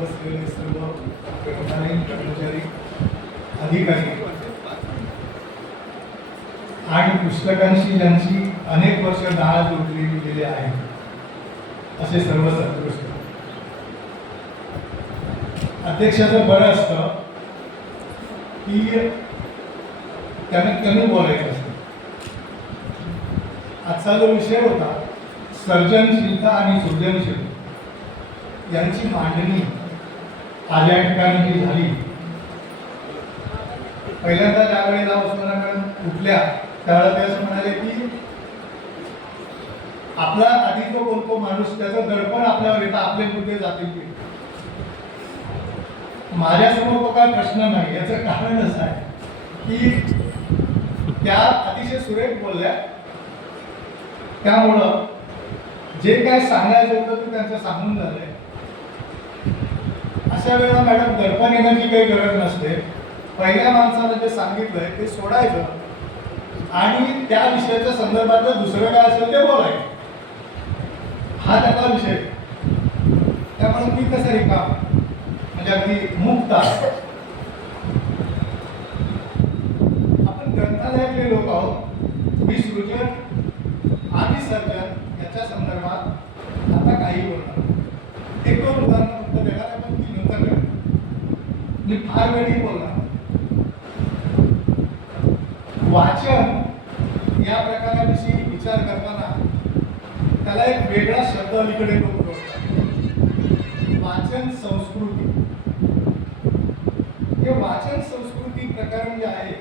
बसलेले सर्व कर्मचारी कर्मचारी अधिकारी आणि पुस्तकांशी ज्यांची अनेक वर्ष नाळ जोडलेली गेले आहे असे सर्व सत्कृष्ट. अध्यक्षाचं बरं असतं की त्याने कमी बोलायचं असतं. आजचा जो विषय होता सर्जनशीलता आणि सृजनशील यांची मांडणी आज या ठिकाणी जी झाली. पहिल्यांदा ज्या वेळेला उस्मानाबाद उठल्या त्यावेळेला ते असं म्हणाले की आपला आधी तो कोणतो माणूस त्याचं दडपण आपल्यावर येतं, आपले मुद्दे जातील की. माझ्यासमोर तो काय प्रश्न नाही. याचं कारण असं आहे की त्या अतिशय सुरेख बोलल्या, त्यामुळं जे काय सांगायचं होतं ते त्यांचं सांगून झालंय. अशा वेळेला मॅडम दडपण येण्याची काही गरज नसते. पहिल्या माणसानं जे सांगितलंय ते सोडायचं आणि त्या विषयाच्या संदर्भातलं दुसरं काय असेल ते बोलायचं. हा त्याचा विषय. त्यामुळे मी कसं रिकाम म्हणजे अगदी मुक्त आहे. आपण ग्रंथालयातले लोक आहोत. मी सृजन आणि सर्जन याच्या संदर्भात आता काही बोलणार. एक दोन उदाहरण फक्त देणार आहे, पण ती नंतर देणार. मी फार वेळी बोलणार. वाचन या प्रकाराविषयी विचार करताना त्याला एक वेगळा शब्द अलीकडे लोक जोडतात, वाचन संस्कृती. हे वाचन संस्कृती प्रकरण जे आहे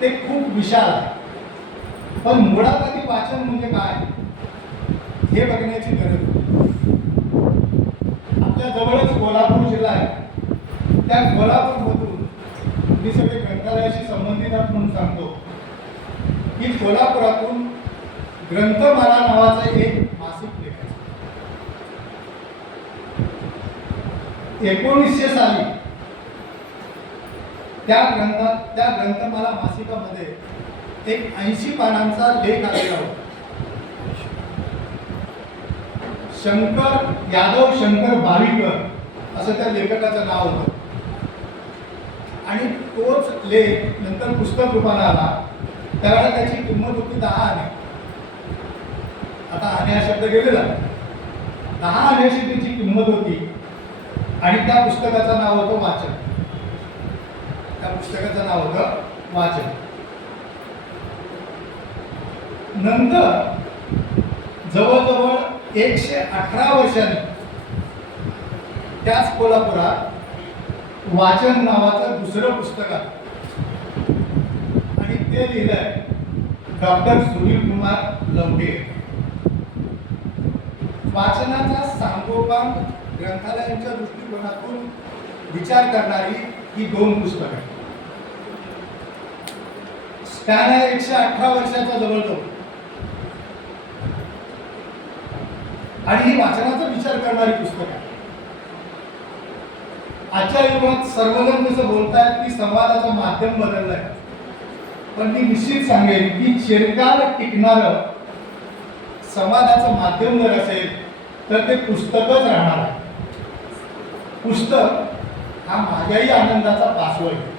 ते खूप विशाल आहे. पण मुळात आधी वाचन म्हणजे काय हे बघण्याची गरज आहे. आपल्या जवळच कोल्हापूर जिल्हा आहे. त्या कोल्हापूरमधून मी सगळे ग्रंथालयाशी संबंधित आहात म्हणून सांगतो की कोल्हापुरातून ग्रंथमाला नावाचं एक मासिक लेखायचं. 1900 साली त्या ग्रंथमाला मासिकामध्ये एक 80 पानांचा लेख आलेला होता. यादव शंकर बावीकर असं त्या लेखकाचं नाव होतं. आणि तोच लेख नंतर पुस्तक रूपाने आला. त्यावेळेला त्याची किंमत होती 10 आणे. आता आणे हा शब्द गेलेला. 10 आण्याची त्याची किंमत होती. आणि त्या पुस्तकाचं नाव होतं वाचन. त्या पुस्तकाचं नाव होतं वाचन. नंतर जवळजवळ 118 वर्षांनी त्याच कोल्हापुरात वाचन नावाचं दुसरं पुस्तक आहे. आणि ते लिहिलंय डॉक्टर सुनील कुमार लवटे. वाचनाचा सांगोपांग ग्रंथालयांच्या दृष्टिकोनातून विचार करणारी ही 2 पुस्तकं आहेत. स्पॅन आहे 118 वर्षाचा जवळजवळ. आणि ही वाचनाचा विचार करणारी पुस्तक आहे. आजच्या युगात सर्वजण जसं बोलतायत की संवादाचं माध्यम बदललंय, पण मी निश्चित सांगेन की चिरकाल टिकणारं संवादाचं माध्यम जर असेल तर ते पुस्तकच राहणार आहे. पुस्तक हा माझ्याही आनंदाचा पासवर्ड आहे.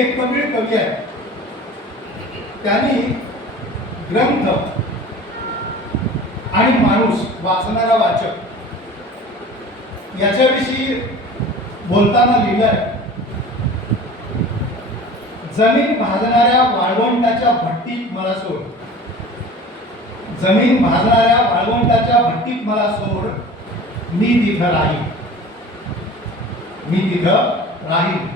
एक तमिळ कवी आहे, त्यांनी ग्रंथ आणि माणूस वाचणारा वाचक याच्याविषयी बोलताना लिहिलंय, जमीन भाजणाऱ्या वाळवंटाच्या भट्टीत मला सोड. जमीन भाजणाऱ्या वाळवंटाच्या भट्टीत मला सोड. मी तिथं राहीन. मी तिथं राहीन.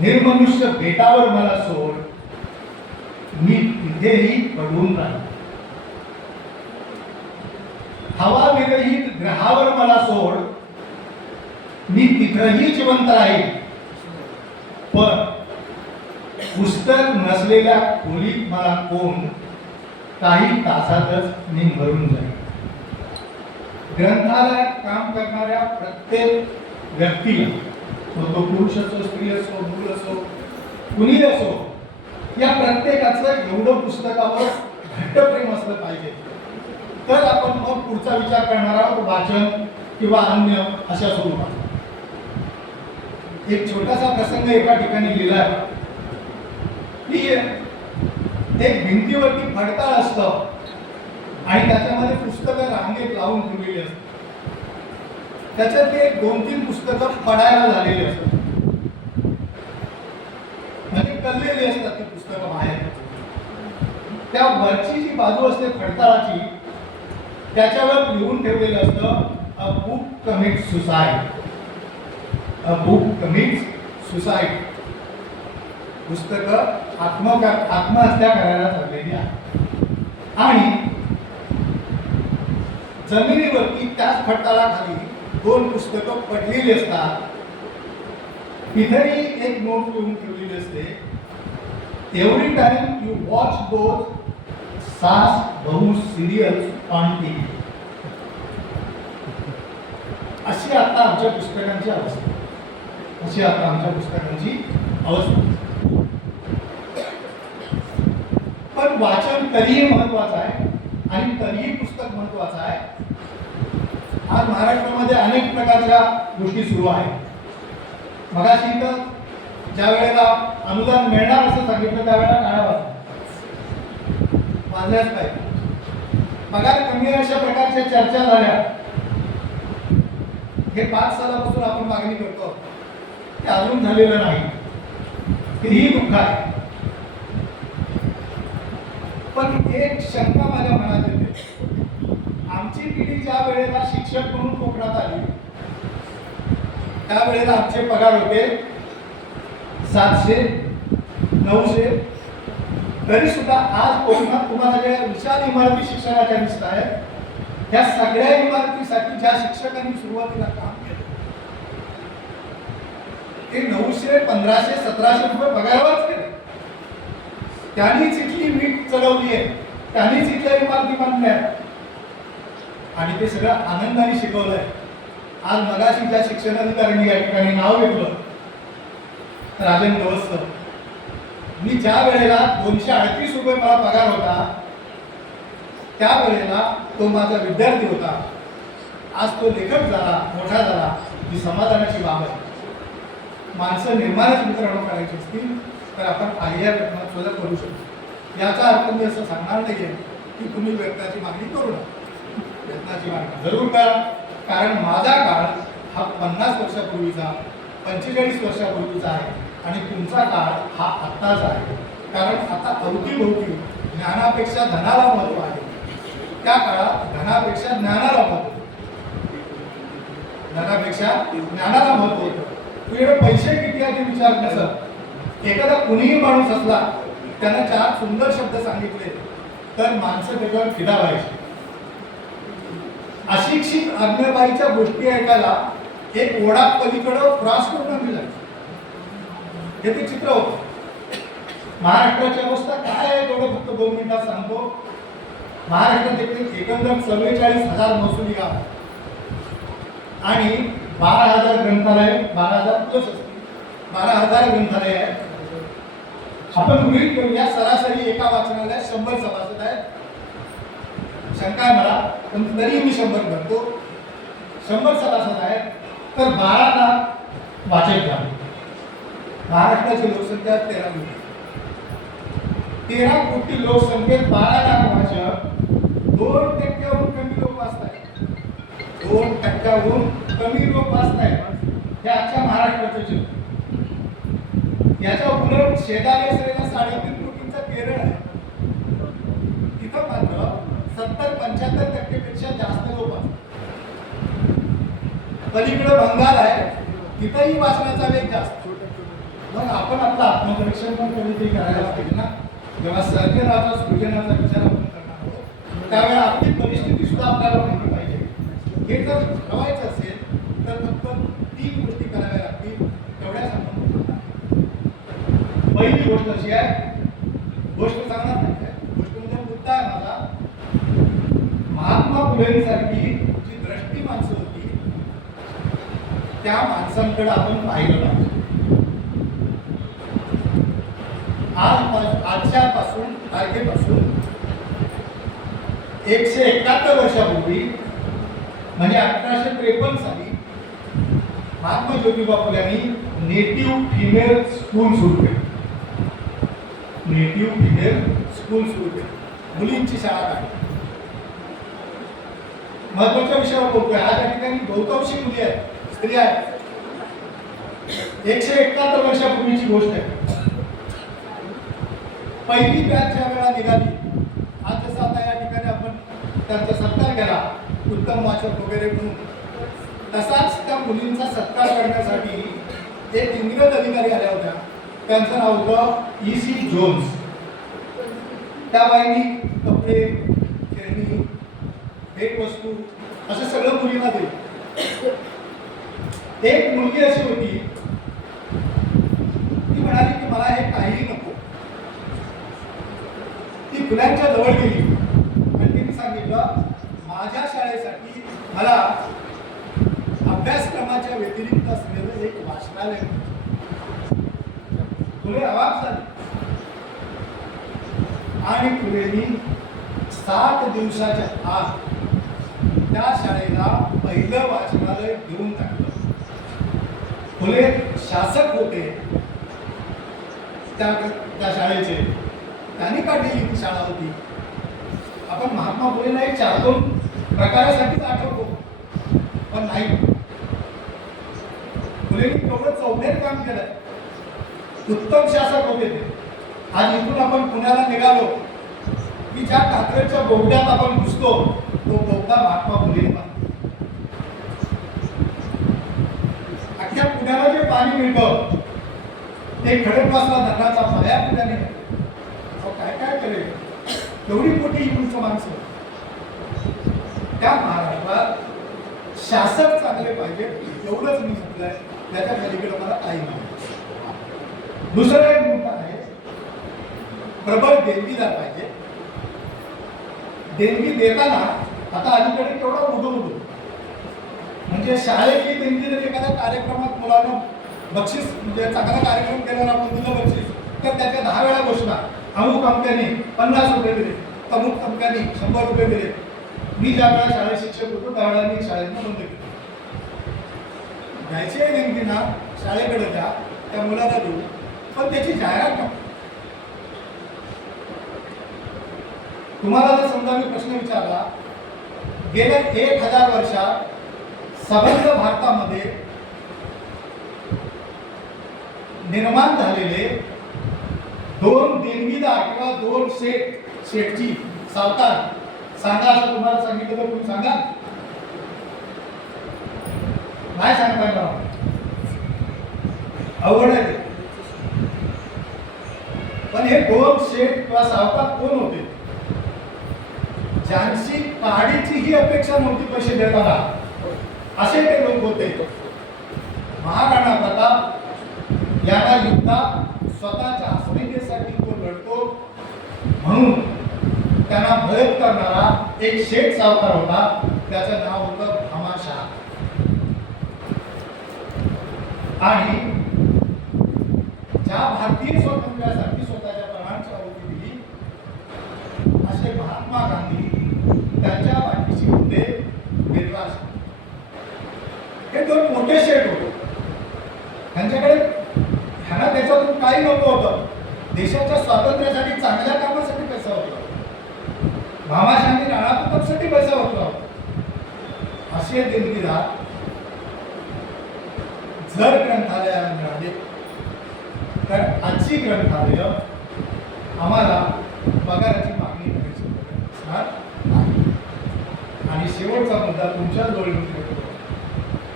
निर्मनुष्य बेटावर मला सोड. मी तिथेही पडून राहीन. हवा विरहित ग्रहावर मला सोड. मी तिथंही जिवंत राहील. पण पुस्तक नसलेल्या खोलीत मला कोण काही तासातच निंभरून जाईल. ग्रंथालयात काम करणाऱ्या प्रत्येक व्यक्तीला, तो पुरुष असो, स्त्री असो, मूल असो, कुणी असो, या प्रत्येकाचं एवढं पुस्तकावर घट्ट प्रेम असलं पाहिजे तर आपण मग पुढचा विचार करणार आहोत वाचन किंवा अन्य अशा स्वरूपात. एक छोटासा प्रसंग एका ठिकाणी लिहिला आहे की एक भिंतीवरती फडताळ असतं आणि त्याच्यामध्ये पुस्तकं रांगेत लावून ठेवलेली असतात. त्याच्यातली एक 2-3 पुस्तकं पडायला झालेली असतात, म्हणजे कललेली असतात ती पुस्तकं बाहेर. त्या वरची जी बाजू असते फडताळाची, त्याच्यावर लिहून ठेवलेलं असतं a book commits suicide. A book commits suicide. पुस्तकं आत्महत्या करायला चाललेली आहे. आणि जमिनीवरती त्याच फडताळाखाली 2 पुस्तकं पडलेली असतात. तिथेही एक नोट लिहून ठेवलेली असते, every time you watch those सास बहु सिरियल्स ऑन टीव्ही. अशी आता आमच्या पुस्तकांची अवस्था. अशी आता आमच्या पुस्तकांची अवस्था. पण वाचन तरीही महत्वाचं आहे आणि तरीही पुस्तक महत्वाचं आहे. आज महाराष्ट्रामध्ये अनेक प्रकारच्या गोष्टी सुरू आहेत. मगाशी तर ज्या वेळेला अनुदान मिळणार असं सांगितलं त्यावेळेला टाळ्या वाजल्याच पाहिजे. पगार कमी अशा प्रकारच्या चर्चा झाल्या. हे 5 सालापासून आपण मागणी करतो, ते अजून झालेलं नाही. तेही दुःख आहे. पण एक शंका माझ्या मनात येते. आमची पिढी ज्या वेळेला शिक्षक म्हणून कोकणात आली त्यावेळेला आमचे पगार होते 700-900. तरी सुद्धा आज कोकणात तुम्हाला ज्या विशाल इमारती शिक्षणाच्या दिसत आहेत, त्या सगळ्या इमारतीसाठी ज्या शिक्षकांनी सुरुवातीला काम केलं ते 900, 1500, 1700 रुपये पगारावरच केले. त्यांनीच इथली वीट चढवली आहे, त्यांनीच इथल्या इमारती बांधल्या आणि ते सगळं आनंदाने शिकवलंय. आज मगाशी ज्या शिक्षण अधिकाऱ्यांनी या ठिकाणी नाव घेतलं, राजन गवस, मी ज्या वेळेला 238 रुपये मला पगार होता त्यावेळेला तो माझा विद्यार्थी होता. आज तो लेखक झाला, मोठा झाला. ही समाधानाची बाब आहे. माणसं निर्माणच मित्रांनो करायची असतील तर आपण आलिया घटना सुद्धा करू शकतो. याचा अर्थ मी असं सांगणार नाहीये की तुम्ही वेतनाची मागणी करू नका. वेतनाची मागणी जरूर करा, कारण माझा काळ हा 50 वर्षापूर्वीचा, 45 वर्षापूर्वीचा आहे आणि तुमचा काळ हा आत्ताचा आहे. कारण आता अवतीभोवती ज्ञानापेक्षा धनाला महत्व आहे. त्या काळात धनापेक्षा ज्ञानाला महत्व, धनापेक्षा ज्ञानाला महत्व होतं. तुझ्याकडे पैसे किती आहे ते विचार नसत. एखादा कुणीही माणूस असला, त्यानं 4 सुंदर शब्द सांगितले तर माणसं त्याच्यावर फिदा व्हायची. अशिक्षित आज्ञाबाईच्या गोष्टी ऐकायला एक ओढा पलीकडं क्रॉस करून दिला. हे ते चित्र होतं. महाराष्ट्राची अवस्था काय आहे तेवढं फक्त 2 मिनिटात सांगतो. महाराष्ट्रात एकंदर 44,000 महसुली गाव आणि 12,000 ग्रंथालय, 12,000 प्लस असतील, 12,000 ग्रंथालय आहेत. आपण गृहीत करूया सरासरी एका वाचनालयात 100 सभासद आहेत. शंका आहे मला, पण तरी मी 100 धरतो. 100 सभासद आहेत तर 12 लाख वाचक झाले. महाराष्ट्राची लोकसंख्या 13 कोटी. 13 कोटी लोकसंख्येत 12 लाख वाचक, 2% कमी लोक वाचतायत. 2% कमी लोक वाचतायत. हे आजच्या महाराष्ट्राचं चित्र. याच्या उलट शेजारी असलेला 3.5 कोटींचा केरळ आहे. तिथं मात्र 70-75% पेक्षा जास्त लोक आहेत. पलीकडे बंगाल आहे, तिथंही वाचनाचा वेग जास्त. मग आपण आपलं आत्मपरीक्षण पण कधीतरी करायला पाहिजे ना. जेव्हा सर्जनाचा सृजनाचा विचार आपण करणार आहोत त्यावेळेला आपली परिस्थिती सुद्धा आपल्याला माहिती पाहिजे. हे जर ठरवायचं असेल तर फक्त 3 गोष्टी कराव्या लागतील. तेवढ्या सांगून पहिली गोष्ट अशी आहे, गोष्ट सांगणार नाही, गोष्ट म्हणजे मुद्दा आहे माझा. महात्मा फुलेंसारखी जी द्रष्टी माणसं होती त्या माणसांकडे आपण पाहिलं पाहिजे. आजच्या तारखेपासून 171 वर्षापूर्वी म्हणजे 1853 साली महात्मा ज्योतिबा फुले यांनी नेटिव्ह फिमेल स्कूल सुरू केलं. नेटिव्ह फिमेल स्कूल सुरू केलं, मुलींची शाळा काढली. महत्वाच्या विषयावर बोलतोय. आज या ठिकाणी बहुतांशी मुली आहेत, स्त्रिया आहेत. 171 वर्षापूर्वीची गोष्ट आहे. पहिली बॅच ज्या वेळा निघाली, आज जसं आता या ठिकाणी आपण त्यांचा सत्कार केला उत्तम वाचक वगैरे म्हणून, तसाच त्या मुलींचा सत्कार करण्यासाठी एक इंग्रज अधिकारी आल्या होत्या. त्यांचं नाव होतं E.C. जोन्स. त्या बाईंनी कपडे, खेळणी, भेटवस्तू असं सगळं मुलींना दिलं. एक मुलगी अशी होती, ती म्हणाली की मला हे काहीही नको. ती फुलांच्या जवळ गेली आणि तिने सांगितलं माझ्या शाळेसाठी मला अभ्यासक्रमाच्या व्यतिरिक्त असलेलं एक वाचनालय. फुले अवाक झाली आणि फुलेंनी 7 दिवसाच्या आत त्या शाळेला पहिलं वाचनालय देऊन टाकलं. फुले शासक होते त्या शाळेचे, त्यांनी काढलेली ती शाळा होती. आपण महात्मा फुलेला एक 4-2 प्रकारासाठीच आठवतो, पण नाही. फुलेंनी केवढं चौफेर काम केलंय. उत्तम शासक होते ते. आज इथून आपण पुण्याला निघालो की ज्या कात्रजच्या बोगद्यात आपण घुसतो तो बोगदा महात्मा फुले बांधला. अख्ख्या पुण्याला जे पाणी मिळतं ते खडकवासला धरणाचा पाया पुण्याने काय काय करेल. एवढी मोठी इकडूनचं माणसं. त्या महाराष्ट्रात शासक चांगले पाहिजे एवढंच मी म्हटलंय. त्याच्या पलीकडे मला काही नाही. दुसरं एक मुद्दा आहे, प्रबळ देणगीदार पाहिजे. देणगी देताना आता अलीकडे केवढा उदो म्हणजे शाळेची देणगी जर एखाद्या कार्यक्रमात मुलांना बक्षीस म्हणजे चांगला कार्यक्रम केल्यावर आपण दिलं बक्षीस, तर त्याच्या 10 वेळा घोषणा. अमुक अमक्याने 50 रुपये दिले, अमुक अमक्याने 100 रुपये दिले. मी ज्या वेळा शाळेत शिक्षक होतो त्यावेळेला मी शाळेतनं बंद केली. द्यायची आहे देणगी ना शाळेकडे द्या, त्या मुलाला देऊ, पण त्याची जाहिरात नको. तुम्हाला जर समजा मी प्रश्न विचारला, गेल्या 1000 वर्षात सबंध भारतामध्ये निर्माण झालेले 2 देणगीदार किंवा 2 शेठची सावकार सांगा असं तुम्हाला सांगितलं तर तुम्ही सांगा? नाही सांगता येणार, अवघड आहे. पण हे 2 शेठ किंवा सावकार कोण होते? ज्यांची काडीची ही अपेक्षा नव्हती पैसे देताना, असे ते लोक होते. महाराणा प्रताप याला युद्धात स्वतःच्या अस्मितेसाठी तो लढतो म्हणून त्यांना भयत करणारा एक शेठ सावकार होता. त्याचं नाव होतं भामाशाह. आणि ज्या भारतीय स्वातंत्र्यासाठी स्वतःच्या प्राणांची आहुती दिली असे महात्मा गांधी त्यांच्या पाठीशी होते. बिर्ला हे 2 मोठे शेठ होते. त्यांच्याकडे ह्यांना त्याच्यातून काही नको होतं. देशाच्या स्वातंत्र्यासाठी चांगल्या कामासाठी पैसा होता. भामाशाहांनी राणा प्रतापसाठी पैसा होता. असे देणगीदार जर ग्रंथालयाला मिळाले तर आजची ग्रंथालय आम्हाला पगाराची मागणी करायची असणार नाही. आणि शेवटचा मुद्दा तुमच्या जवळ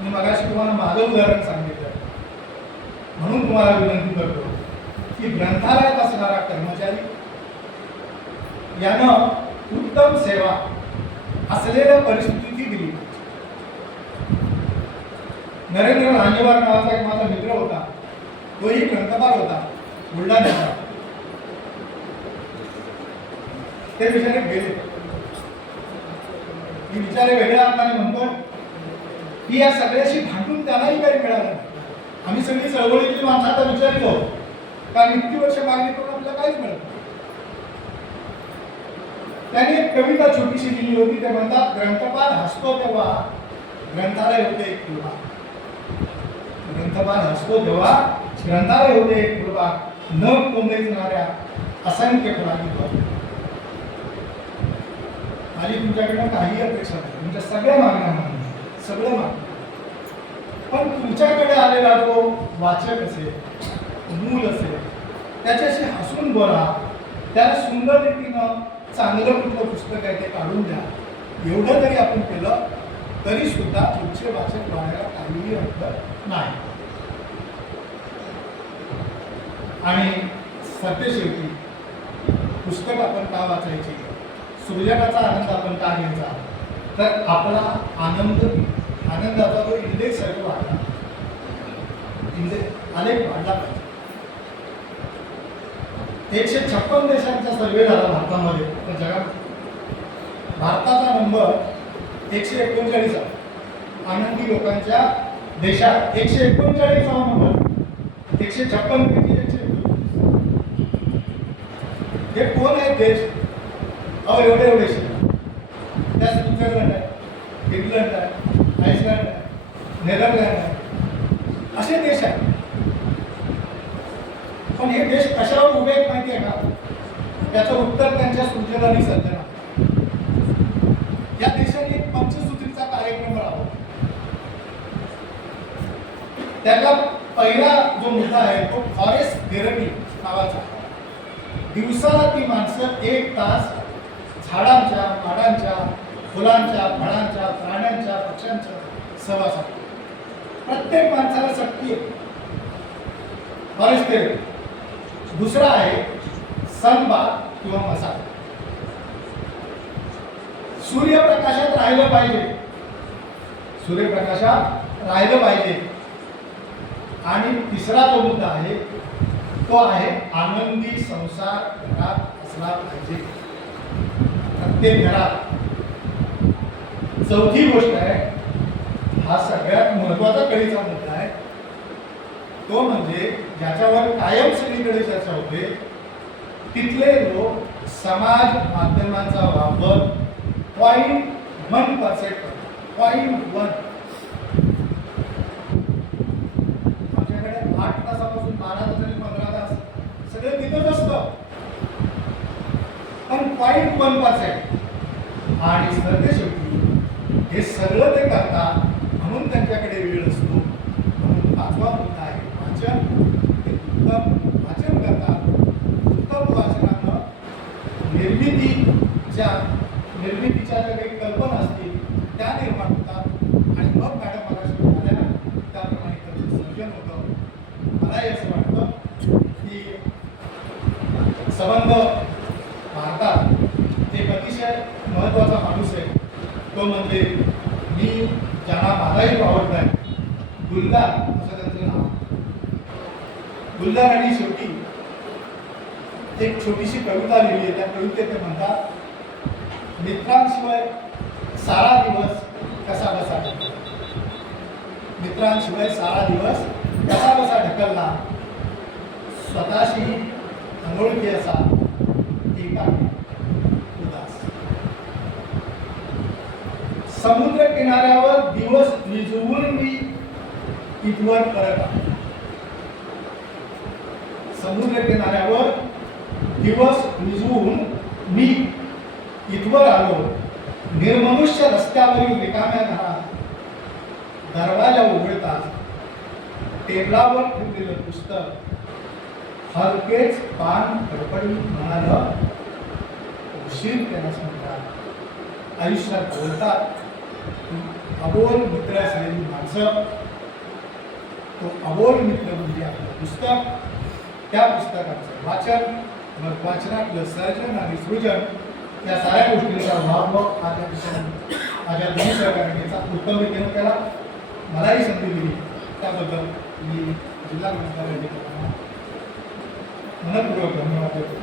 मी मगाशी तुम्हाला माझं उदाहरण सांगितलं म्हणून तुम्हाला विनंती करतो की ग्रंथालयात असणारा कर्मचारी यानं उत्तम सेवा असलेल्या परिस्थितीची दिली. नरेंद्र रांजेवार नावाचा एक माझा मित्र होता. तोही ग्रंथपाल होता बुलढाण्याचा. ते बिचारे गेले. मी बिचारे वेगळ्या अर्थाने म्हणतो की या सगळ्याशी भांडून त्यांनाही काही मिळालं नाही. आम्ही सगळी चळवळीतली माणसं आता विचारतो कारण इतकी वर्ष मागणी करून आपल्याला काहीच मिळत नाही. त्याने एक कविता छोटीशी लिहिली होती. ते म्हणतात, ग्रंथपाल हसतो तेव्हा ग्रंथालय होते एक कृपा. ग्रंथपाल हसतो तेव्हा ग्रंथालय होते एक कृपा, न कोंबेचणाऱ्या असंख्य फळांनी भर. माझी तुमच्याकडनं काही अपेक्षा नाही, तुमच्या सगळ्या मागण्या मागण्या सगळं मागणं, पण तुमच्याकडे आलेला जो वाचक असेल, मूल असेल, त्याच्याशी हसून बोला, त्याला सुंदर रीतीनं चांगलं कुठलं पुस्तक आहे ते काढून द्या. एवढं जरी आपण केलं तरी सुद्धा पुढचे वाचक वाढायला काहीही हरकत नाही. आणि सत्यशेवटी पुस्तक आपण का वाचायची, सृजनाचा आनंद आपण का घ्यायचा, तर आपला आनंदाचा जो इंडेक्स आहे तो वाढला, आलेख वाढला पाहिजे. 156 देशांचा सर्वे झाला भारतामध्ये, तर जगात भारताचा नंबर 139 आहे. आनंदी लोकांच्या देशात 139वा नंबर, 156 पैकी 139. हे कोण आहे देश? अहो एवढे त्या स्वित्झर्लंड आहे, इंग्लंड आहे, आईसलँड आहे, नेदरलँड आहे, असे देश आहेत. पण हे देश कशावर उभे आहेत माहिती आहे का? त्याचं उत्तर त्यांच्या सृजनाने सर्जना. या देशाने पंचसूत्रीचा कार्यक्रम राबवला. त्याला पहिला जो मुद्दा आहे तो फॉरेस्ट थेरपी नावाचा. दिवसाला ती माणसं 1 तास झाडांच्या, पाडांच्या, फुलांच्या, फळांच्या, प्राण्यांच्या, पक्ष्यांच्या सहवासात. प्रत्येक माणसाला सक्ती आहे फॉरेस्ट थेरपी. दुसरा आहे सनबाथ किंवा मसाज. सूर्यप्रकाशात राहिलं पाहिजे, सूर्यप्रकाशात राहिलं पाहिजे. आणि तिसरा जो मुद्दा आहे तो आहे आनंदी संसार घरात असला पाहिजे, प्रत्येक घरात. चौथी गोष्ट आहे, हा सगळ्यात महत्वाचा कळीचा मुद्दा आहे, तो म्हणजे ज्याच्यावर कायम सगळीकडे चर्चा होते, तिथले लोक समाज माध्यमांचा वापर 0.1% करतात. 0.1. आमच्याकडे 8 तासापासून 12 तास आणि 15 तास सगळं तिथंच असतं, पण 0.1%. आणि सरतेशेवटी हे सगळं ते करतात म्हणून त्यांच्याकडे वेळ असतो. म्हणून 5वा मुद्दा आहे वाचन. ते उत्तम वाचन करतात. उत्तम वाचनानं निर्मितीच्या ज्या काही कल्पना असतील त्या निर्माण होतात. आणि मग मॅडम मला शिकवल्या त्याप्रमाणे त्यांचं सर्जन होतं. मलाही असं वाटतं की संबंध भारतात एक अतिशय महत्त्वाचा माणूस आहे, तो म्हणजे मी ज्यांना मलाही आवडत आहे, गुलजार असं त्यांचं नाव. गुलजार आणि शेवटी एक छोटीशी कविता लिहिली आहे. त्या कवितेत ते म्हणतात, मित्रांशिवाय सारा दिवस कसा बसा ढकलला. मित्रांशिवाय सारा दिवस कसा बसा ढकलला, स्वतःशी अनोळखी असा एकाकी उदास. समुद्र किनाऱ्यावर दिवस विझवून मी इथवर परत आलो. समुद्र किनाऱ्यावर दिवस विझवून मी इथवर आलो. निर्मनुष्य रस्त्यावरील रिकाम्या घरात दरवाजा उघडताच टेबलावर ठेवलेलं पुस्तक हलकेच पान कडकडीत म्हणालं, उशीर केलास म्हणतात. आयुष्यात बोलतात अबोल मित्र असलेली माणसं, तो अबोल मित्र म्हणजे आपलं पुस्तक. त्या पुस्तकाचं वाचन, मग वाचनातलं सर्जन आणि सृजन या साऱ्या गोष्टींचा भाव माझ्या दोन्ही सहकार्याचा उत्तम रीतीने केला. मलाही संधी दिली त्याबद्दल मी जिल्हा ग्रंथालय मनपूर्वक धन्यवाद देतो.